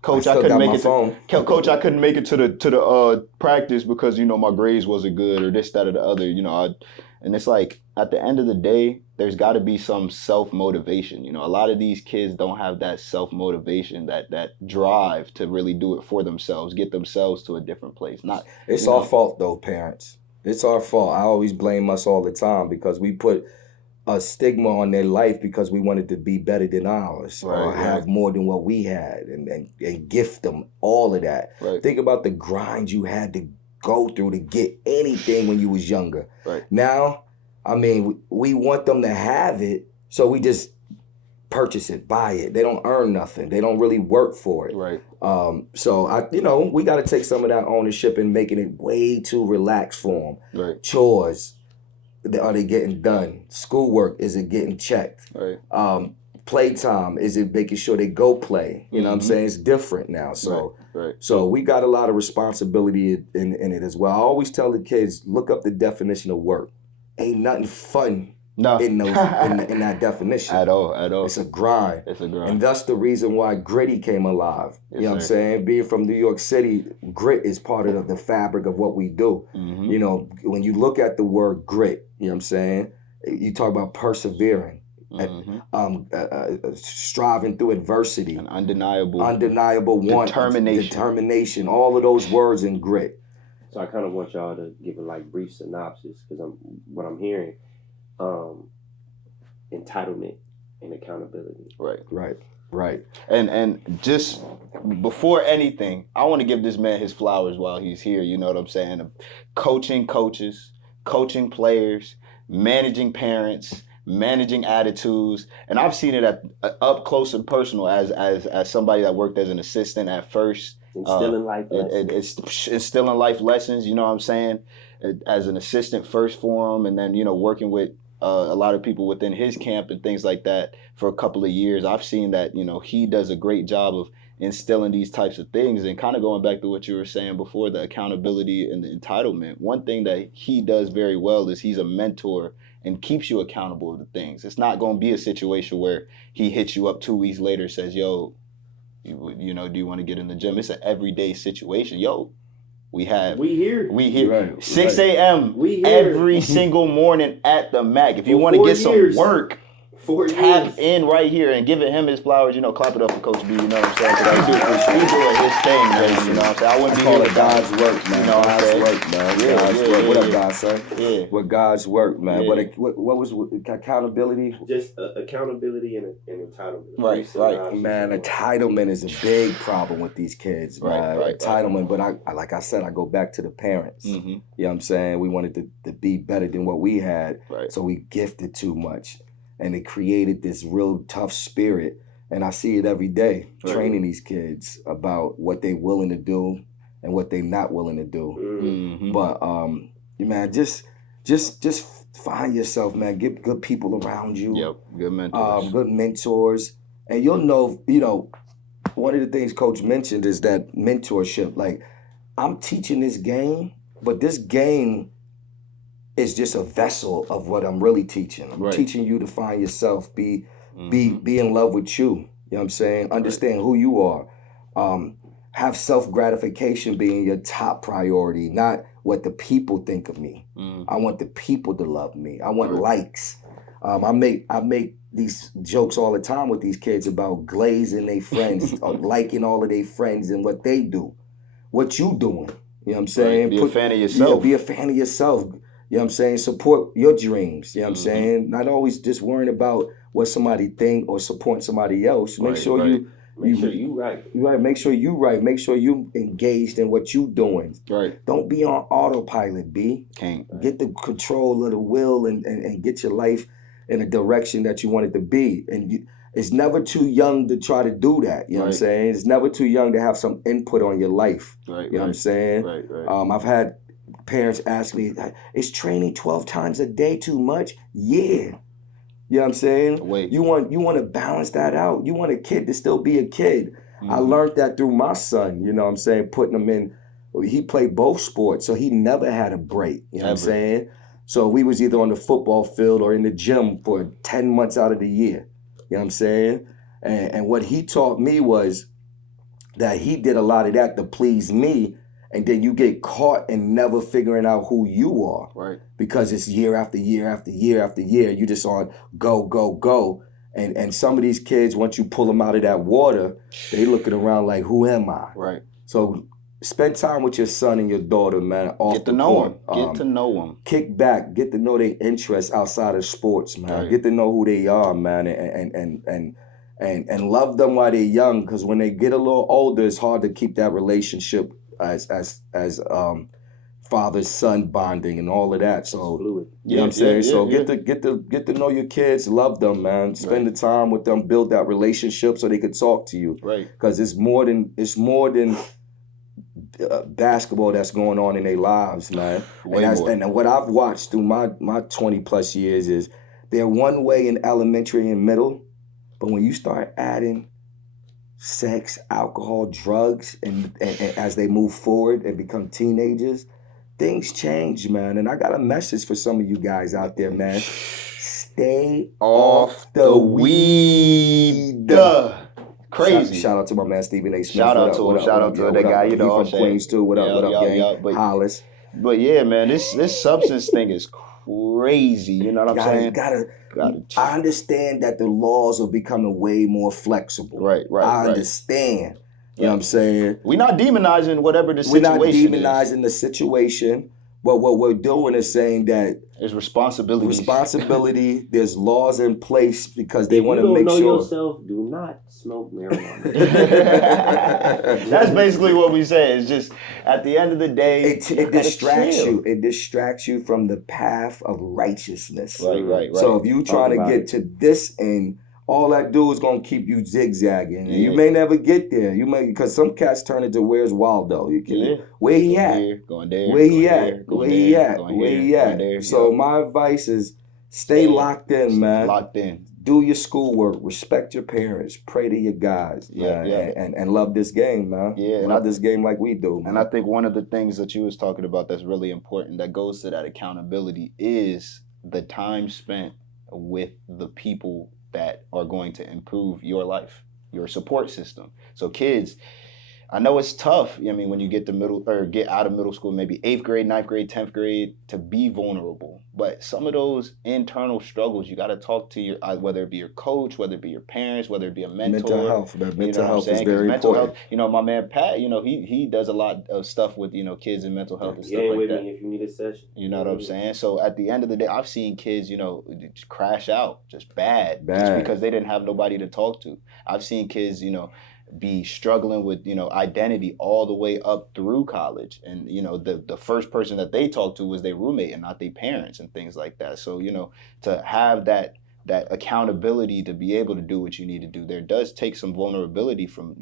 Coach, I couldn't make it. Coach, I couldn't make it to the practice because my grades wasn't good or this, that, or the other. And it's like at the end of the day, there's got to be some self-motivation. A lot of these kids don't have that self-motivation, that drive to really do it for themselves, get themselves to a different place. It's our fault though, parents. It's our fault. I always blame us all the time because we put a stigma on their life because we wanted to be better than ours or have more than what we had and gift them all of that. Right. Think about the grind you had to go through to get anything when you was younger. Right. Now, I mean, we want them to have it, so we just purchase it, buy it. They don't earn nothing. They don't really work for it. Right. So we got to take some of that ownership and making it way too relaxed for them. Right. Chores. Are they getting done? Schoolwork, is it getting checked? Right. Playtime, is it making sure they go play? You know what I'm saying? It's different now. So right. So we got a lot of responsibility in it as well. I always tell the kids, look up the definition of work. Ain't nothing fun in that definition. At all. It's a grind. And that's the reason why gritty came alive. Yes, you know what I'm saying? Being from New York City, grit is part of the fabric of what we do. Mm-hmm. When you look at the word grit, you know what I'm saying? You talk about persevering, striving through adversity. An undeniable want, determination, all of those words in grit. So I kind of want y'all to give a brief synopsis because what I'm hearing, entitlement and accountability. Right. And just before anything, I want to give this man his flowers while he's here. You know what I'm saying? Coaching coaches, coaching players, managing parents, managing attitudes, and I've seen it up close and personal as somebody that worked as an assistant at first. Instilling life lessons. It's instilling life lessons. You know what I'm saying? As an assistant first for him, and then working with a lot of people within his camp and things like that for a couple of years. I've seen that he does a great job of instilling these types of things, and kind of going back to what you were saying before, the accountability and the entitlement. One thing that he does very well is he's a mentor and keeps you accountable to things. It's not going to be a situation where he hits you up 2 weeks later, says, yo, do you want to get in the gym? It's an everyday situation. Yo, we here. Right, 6 a.m. every single morning at the Mac. If you want to get some work, 4 tap years. in right here and giving him his flowers. Clap it up for Coach B. You know what I'm saying? He's doing his thing, man. You know what I'm saying? I wouldn't be call here it God's work, man. God's work, man. Yeah, God's yeah, work. yeah, What up, yeah. Godson? Yeah. What God's work, man. Yeah. What was accountability? Just accountability and entitlement. Right. Man, entitlement is a big problem with these kids, man. Right. Entitlement, but I like I said, I go back to the parents. Mm-hmm. You know what I'm saying? We wanted to be better than what we had, Right. so we gifted too much. And it created this real tough spirit. And I see it every day, training these kids about what they're willing to do and what they're not willing to do. Mm-hmm. But man, just find yourself, man. Get good people around you. Yep. Good mentors. Good mentors. And you'll know, one of the things Coach mentioned is that mentorship. Like, I'm teaching this game, but this game is just a vessel of what I'm really teaching. I'm teaching you to find yourself, be in love with you. You know what I'm saying? Understand who you are. Have self-gratification being your top priority, not what the people think of me. I want the people to love me. I want likes. I make these jokes all the time with these kids about glazing their friends, liking all of their friends and what they do. What you doing? You know what I'm saying? Be a fan of yourself. Yeah, be a fan of yourself. You know what I'm saying? Support your dreams. You know what I'm saying? Not always just worrying about what somebody think or supporting somebody else. Make sure you right. Make sure you right. Make sure you engaged in what you doing. Right. Don't be on autopilot, B. Can't. Get the control of the will and get your life in a direction that you want it to be. And it's never too young to try to do that. You know what I'm saying? It's never too young to have some input on your life. Right. You know what I'm saying? Right. I've had parents ask me, is training 12 times a day too much? Yeah. You know what I'm saying? Wait. You want to balance that out. You want a kid to still be a kid. I learned that through my son, you know what I'm saying? Putting him in, he played both sports, so he never had a break. You know what I'm saying? So we was either on the football field or in the gym for 10 months out of the year. You know what I'm saying? And what he taught me was that he did a lot of that to please me. And then you get caught in never figuring out who you are. Right. Because it's year after year after year after year. You just on go. And some of these kids, once you pull them out of that water, they looking around like, who am I? Right. So spend time with your son and your daughter, man. Get to know them. Get to know them. Kick back. Get to know their interests outside of sports, man. Right. Get to know who they are, man. And love them while they're young. Because when they get a little older, it's hard to keep that relationship as father son bonding and all of that. So you know what I'm saying? Get to know your kids, love them, man. Spend the time with them, build that relationship so they could talk to you. Right. Because it's more than basketball that's going on in their lives, man. And what I've watched through my 20 plus years is they're one way in elementary and middle, but when you start adding sex, alcohol, drugs, and as they move forward and become teenagers, things change, man. And I got a message for some of you guys out there, man. Stay off the weed. Crazy. Shout out to my man Stephen A. Smith. Shout out to him. Shout out to that guy. You know, from Queens too. What up, gang? Hollis. But yeah, man, this substance thing is crazy. You know what I'm saying? I understand that the laws are becoming way more flexible. Right. I understand. You know what I'm saying? We're not demonizing whatever the situation is. We're not demonizing the situation, But what we're doing is saying that There's responsibility. there's laws in place because they If want you to don't make know sure. yourself, do not smoke marijuana. That's basically what we say. It's just at the end of the day, It distracts you. It distracts you from the path of righteousness. Right. So if you trying to about get it. to this end, all I do is gonna keep you zigzagging, and you Yeah. may never get there. You may, because some cats turn into Where's Waldo. You can, where he at? Going there. Where he going at? there, going Where he there, at? going Where here, he going at? there. So Yup. my advice is stay locked in, man. Locked in. Do your schoolwork. Respect your parents. Pray to your guys, Yeah, man, yeah. And love this game, man. Yeah, and love this game like we do, man. And I think one of the things that you was talking about that's really important that goes to that accountability is the time spent with the people that are going to improve your life, your support system. So kids, I know it's tough. I mean, when you get to get out of middle school, maybe 8th grade, 9th grade, 10th grade, to be vulnerable. But some of those internal struggles, you got to talk to your, whether it be your coach, whether it be your parents, whether it be a mentor. Mental health, man. Mental health is 'Cause very mental important. health, my man Pat, he does a lot of stuff with, kids and mental health and stuff Get like with that. me if you need a session. You know what I'm saying? So at the end of the day, I've seen kids, just crash out, just bad, just because they didn't have nobody to talk to. I've seen kids, be struggling with, identity all the way up through college. And, the first person that they talk to was their roommate and not their parents and things like that. So, to have that accountability to be able to do what you need to do, there does take some vulnerability from,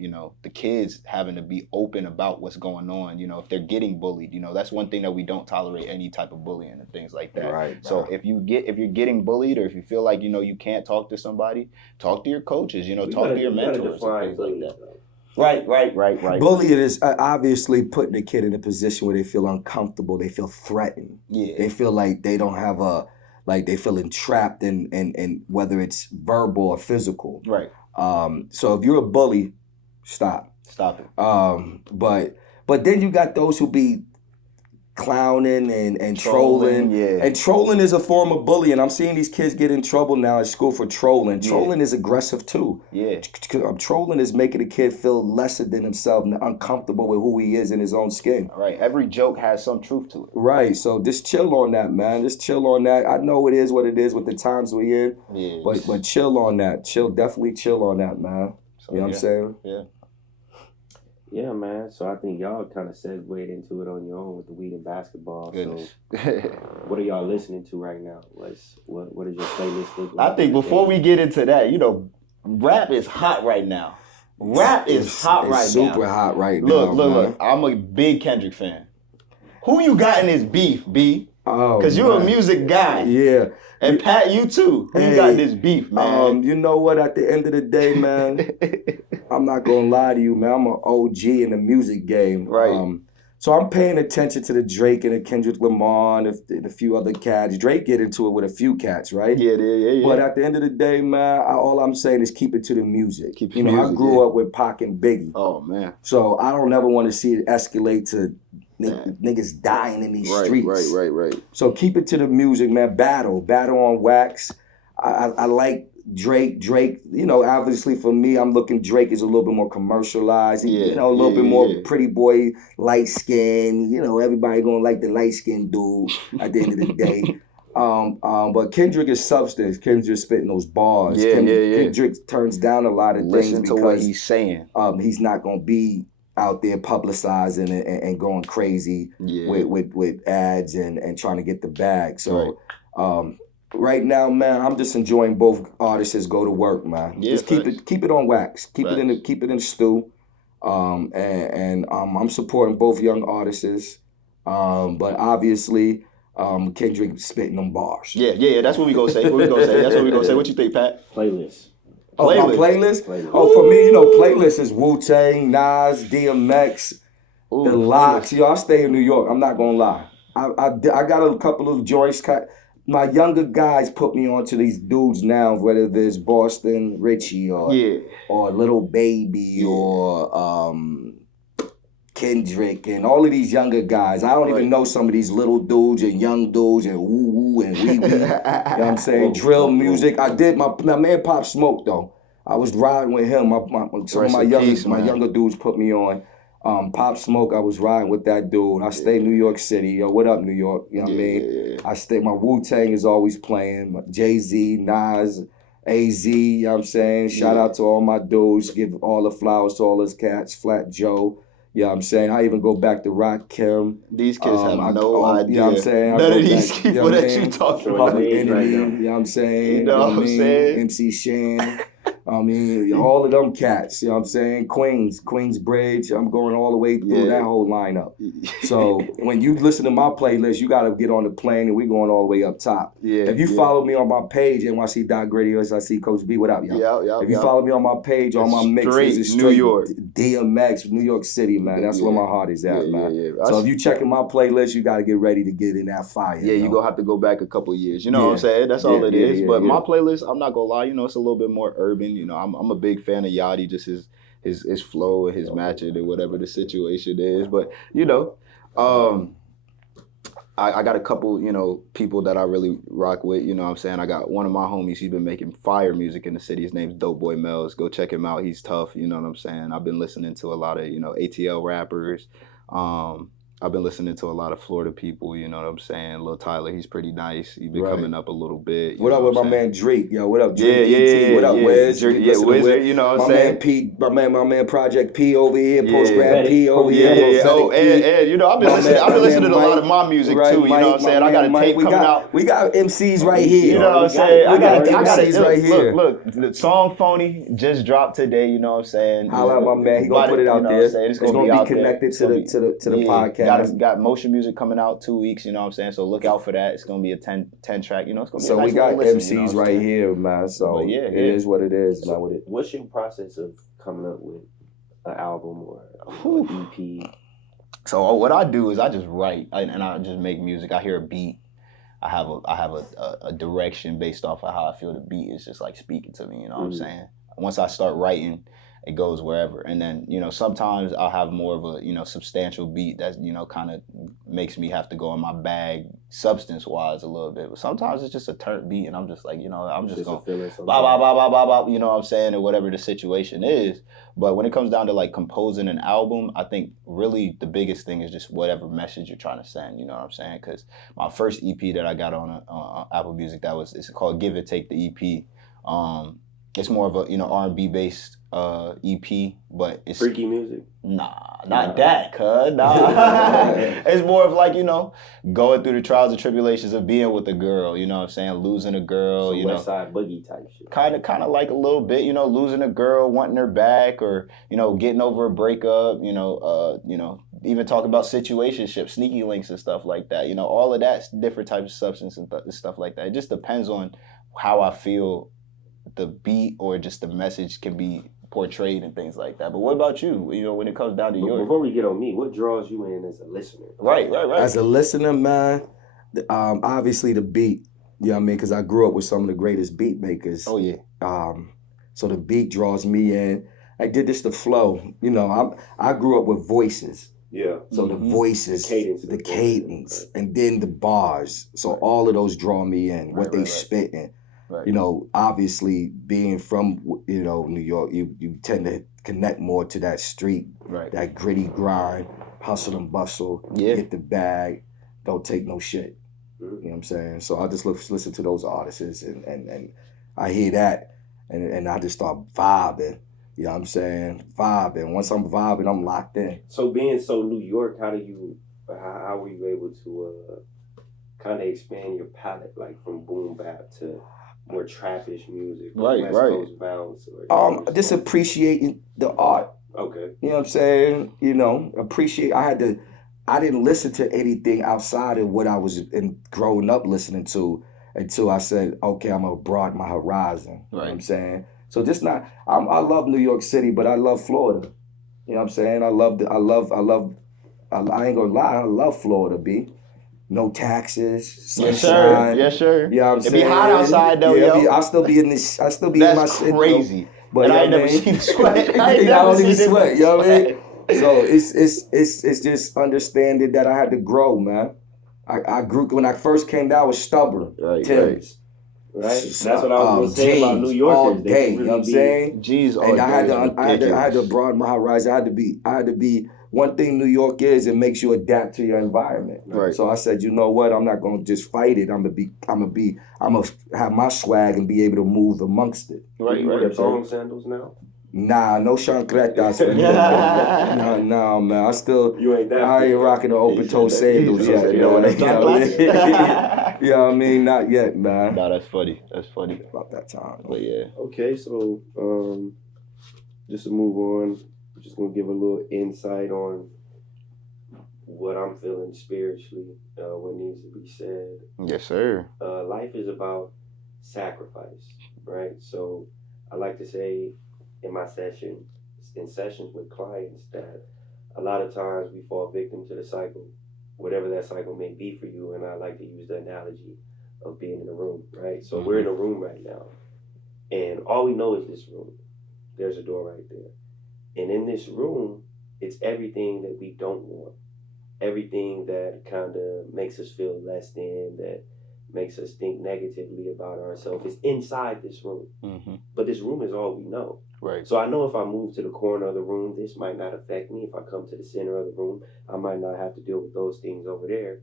the kids having to be open about what's going on. If they're getting bullied, that's one thing that we don't tolerate, any type of bullying and things like that. Right. So if you're getting bullied, or if you feel like, you can't talk to somebody, talk to your coaches, talk to your mentors and things like that. Right. Bullying is obviously putting the kid in a position where they feel uncomfortable, they feel threatened. Yeah. They feel like they don't have they feel entrapped in whether it's verbal or physical. Right. So if you're a bully, stop it. But then you got those who be clowning and trolling. Yeah. And trolling is a form of bullying. I'm seeing these kids get in trouble now at school for trolling. Trolling is aggressive too. Yeah. Trolling is making a kid feel lesser than himself and uncomfortable with who he is in his own skin. Right. Every joke has some truth to it. Right. So just chill on that, man. Just chill on that. I know it is what it is with the times we're in. Yeah. But chill on that. Definitely chill on that, man. So, you know what I'm saying? Yeah. Yeah, man. So I think y'all kind of segued into it on your own with the weed and basketball. Goodness. So what are y'all listening to right now? What is your playlist look like? I think before we get into that, rap is hot right now. It's super hot right now. Look. I'm a big Kendrick fan. Who you got in this beef, B? Oh, because you're a music guy. Yeah. And Pat, you too. Who you got in this beef, man? You know what? At the end of the day, man, I'm not gonna lie to you, man. I'm an OG in the music game. Right. So I'm paying attention to the Drake and the Kendrick Lamar and a few other cats. Drake get into it with a few cats, right? Yeah. But at the end of the day, man, all I'm saying is keep it to the music. I grew up with Pac and Biggie. Oh, man. So I don't ever want to see it escalate to niggas dying in these streets. Right. So keep it to the music, man. Battle on wax. I like Drake, obviously for me, I'm looking Drake is a little bit more commercialized. A little bit more pretty boy, light skin. Everybody gonna like the light skinned dude at the end of the day. But Kendrick is substance. Kendrick spitting those bars. Kendrick turns down a lot of things Listen because to what he's saying. He's not gonna be out there publicizing and going crazy with ads and trying to get the bag. So right now, man, I'm just enjoying both artists go to work, man. Yeah, just keep it on wax. Keep it in the stew. And I'm supporting both young artists. But obviously, Kendrick spitting them bars. Yeah. That's what we gonna say. That's what we gonna say. What you think, Pat? Playlist. Oh, my playlist? Oh, for me, playlist is Wu-Tang, Nas, DMX, The Lox. I stay in New York. I'm not gonna lie. I got a couple of joints. My younger guys put me onto these dudes now, whether there's Boston Richie or Little Baby or Kendrick and all of these younger guys. I don't even know some of these little dudes and young dudes and woo and wee wee. You know what I'm saying? Drill music. I did my man Pop Smoke though. I was riding with him. Some of my younger dudes put me on. Pop Smoke, I was riding with that dude. I stay in New York City. Yo, what up, New York? You know what I mean? I stay, my Wu-Tang is always playing. Jay-Z, Nas, AZ, you know what I'm saying? Shout out to all my dudes. Give all the flowers to all those cats. Flat Joe. You know what I'm saying? I even go back to Rock Kim. These kids have no idea. You know what I'm saying? None of these people that you talking about. Public Enemy, you know what I'm saying? You know what I'm saying? MC Shan. I mean, all of them cats, you know what I'm saying? Queensbridge, I'm going all the way through that whole lineup. So when you listen to my playlist, you got to get on the plane and we going all the way up top. If you follow me on my page, NYC Thegritty, I see Coach B, what up, y'all? If you follow me on my page, on my mixes, it's straight New York. DMX, New York City, man. That's where my heart is at, man. So if you checking my playlist, you got to get ready to get in that fire. Yeah, you're going to have to go back a couple years. You know what I'm saying? That's all it is. But my playlist, I'm not going to lie, you know, it's a little bit more urban. You know, I'm a big fan of Yachty, just his flow and his matching and whatever the situation is. But, you know, I got a couple, you know, people that I really rock with, you know what I'm saying? I got one of my homies, he's been making fire music in the city. His name's Dope Boy Mells. Go check him out. He's tough, you know what I'm saying? I've been listening to a lot of, you know, ATL rappers. I've been listening to a lot of Florida people, you know what I'm saying? Lil Tyler, he's pretty nice. He's been coming up a little bit. What up with my man Drake? Yo, what up, Drake? ET? What up, Wiz? Wizard, you know what I'm saying? Man P, my man Project P over here, Postgrad P over here. Oh, and you know, I've been listening to a lot of my music too, you know what I'm saying? I got a tape coming out. We got MCs right here. You know what I'm saying? I got MCs right here. Look, the song Phony just dropped today, you know what I'm saying? Holla out my man, he gonna put it out there. It's gonna be connected to the podcast. Got motion music coming out 2 weeks, you know what I'm saying? So look out for that. It's going to be a 10 track, you know, it's going to be so a nice we got listen, MCs you know right here, man. So it is what it is, man. With it. What's your process of coming up with an album or an EP? So what I do is I just write and I just make music. I hear a beat. I have a direction based off of how I feel the beat is just like speaking to me, you know what I'm saying? Once I start writing, it goes wherever. And then, you know, sometimes I'll have more of a, you know, substantial beat that, you know, kind of makes me have to go in my bag substance-wise a little bit. But sometimes it's just a turnt beat and I'm just like, you know, I'm just going blah, blah, blah, blah, blah, blah, you know what I'm saying, or whatever the situation is. But when it comes down to like composing an album, I think really the biggest thing is just whatever message you're trying to send, you know what I'm saying? Because my first EP that I got on Apple Music, it's called Give It Take the EP. It's more of a, you know, R&B based EP, but it's freaky music. Not that, cuz. Nah. It's more of like, you know, going through the trials and tribulations of being with a girl, you know what I'm saying? Losing a girl, so you know. West Side Boogie type shit. Kind of like a little bit, you know, losing a girl, wanting her back, or, you know, getting over a breakup, you know, even talk about situationships, sneaky links and stuff like that. You know, all of that's different types of substance and stuff like that. It just depends on how I feel the beat or just the message can be portrayed and things like that. But what about you? You know, when it comes down to yours. Before we get on me, what draws you in as a listener? Right. As a listener, man, obviously the beat. You know what I mean? Because I grew up with some of the greatest beat makers. Oh, yeah. So the beat draws me in. I did this to flow. You know, I grew up with voices. Yeah. So the voices, the cadence, and then the bars. So all of those draw me in, what they spitting. Right. You know, obviously being from, you know, New York, you tend to connect more to that street, that gritty grind, hustle and bustle, get the bag, don't take no shit. You know what I'm saying? So I just listen to those artists and I hear that and I just start vibing. You know what I'm saying? Vibing. Once I'm vibing, I'm locked in. So being so New York, how were you able to kind of expand your palette, like from boom bap to more trappish music, West Coast bounce? Just appreciating the art. Okay. You know what I'm saying? You know, I didn't listen to anything outside of what I was growing up listening to until I said, okay, I'm gonna broaden my horizon. You know what I'm saying? So I love New York City, but I love Florida. You know what I'm saying? I ain't gonna lie, I love Florida, B. No taxes, sunshine. Yes, sir. You know what I'm saying? It be hot outside though, yo. I'll still be in my shit. That's crazy. But I ain't never seen sweat. I don't even sweat, you know what I mean? So it's just understanding that I had to grow, man. I grew when I first came down, I was stubborn. Timbs. Right? That's what I was going to say about New Jeans Yorkers. all They day. can You know really what I'm saying? G's all And day I had is to ridiculous. broaden my horizon. I had to be. One thing New York is, it makes you adapt to your environment. Right. So I said, you know what? I'm not gonna just fight it. I'm gonna have my swag and be able to move amongst it. Do you wear thong sandals now? Nah, no chancletas. No, man. You ain't that I ain't cool. rocking the open toe sandals yet. You know what man. I'm You know what I mean? Not yet, man. No, that's funny. That's funny. About that time. But yeah. Okay, so just to move on, I'm just gonna give a little insight on what I'm feeling spiritually, what needs to be said. Yes, sir. Life is about sacrifice, right? So I like to say in sessions with clients, that a lot of times we fall victim to the cycle, whatever that cycle may be for you. And I like to use the analogy of being in a room, right? So we're in a room right now, and all we know is this room. There's a door right there. And in this room, it's everything that we don't want. Everything that kind of makes us feel less than, that makes us think negatively about ourselves, is inside this room. Mm-hmm. But this room is all we know. Right. So I know if I move to the corner of the room, this might not affect me. If I come to the center of the room, I might not have to deal with those things over there.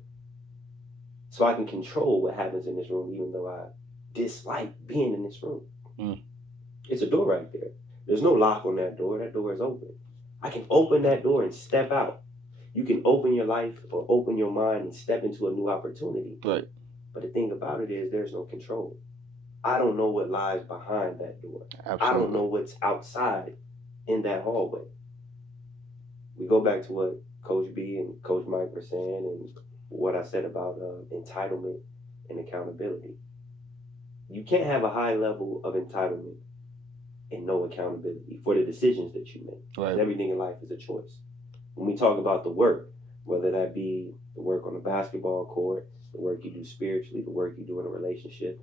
So I can control what happens in this room, even though I dislike being in this room. Mm. It's a door right there. There's no lock on that door. That door is open. I can open that door and step out. You can open your life or open your mind and step into a new opportunity. Right. But the thing about it is, there's no control. I don't know what lies behind that door. Absolutely. I don't know what's outside in that hallway. We go back to what Coach B and Coach Mike were saying, and what I said about entitlement and accountability. You can't have a high level of entitlement and no accountability for the decisions that you make. Right. Everything in life is a choice. When we talk about the work, whether that be the work on the basketball court, the work you do spiritually, the work you do in a relationship,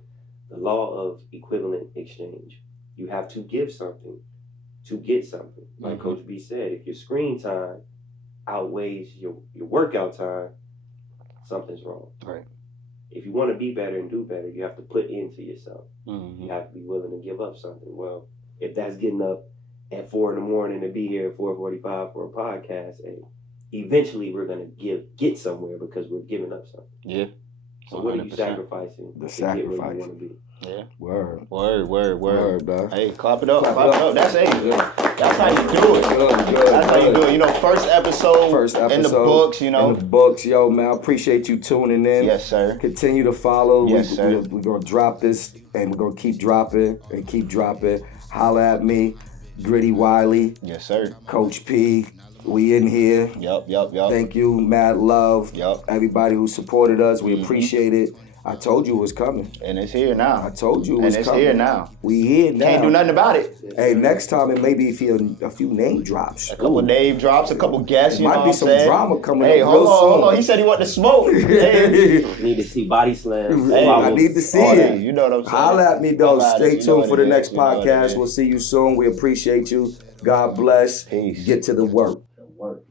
the law of equivalent exchange. You have to give something to get something. Like Coach B said, if your screen time outweighs your workout time, something's wrong. Right. If you want to be better and do better, you have to put into yourself. Mm-hmm. You have to be willing to give up something. Well, if that's getting up at 4 a.m. to be here at 4:45 for a podcast, and eventually we're gonna get somewhere because we're giving up something. Yeah. So what are you 100%. sacrificing The to get where sacrifice. you want to be? Yeah. Word, Word. bro. Hey, clap it up. Clap Clap it up. That's That's how you do it. Good. That's how you do it. You know, first episode in the books, you know. In the books, yo, man. I appreciate you tuning in. Yes, sir. Continue to follow. Yes, sir. We're going to drop this, and we're going to keep dropping and keep dropping. Holla at me, Gritty Wylie. Yes, sir. Coach P. We in here. Yup. Thank you, mad love. Yup. Everybody who supported us, we appreciate it. I told you it was coming. And it's here now. I told you it was And it's coming. here now. We here now. Can't do nothing about it. Hey, next time it may be a few name drops. A couple name drops, a couple guests, you know Might what be I'm some saying? drama coming Hey, up hold real on. soon. He said he wanted to smoke. Hey. Need to see body slams. Hey, I need to see all it. that, you know what I'm saying? Holla at me, though. Holla at Stay us, you know tuned what for the it next is, you know what it podcast. is. We'll see you soon. We appreciate you. God bless. Peace. Get to the work. Work.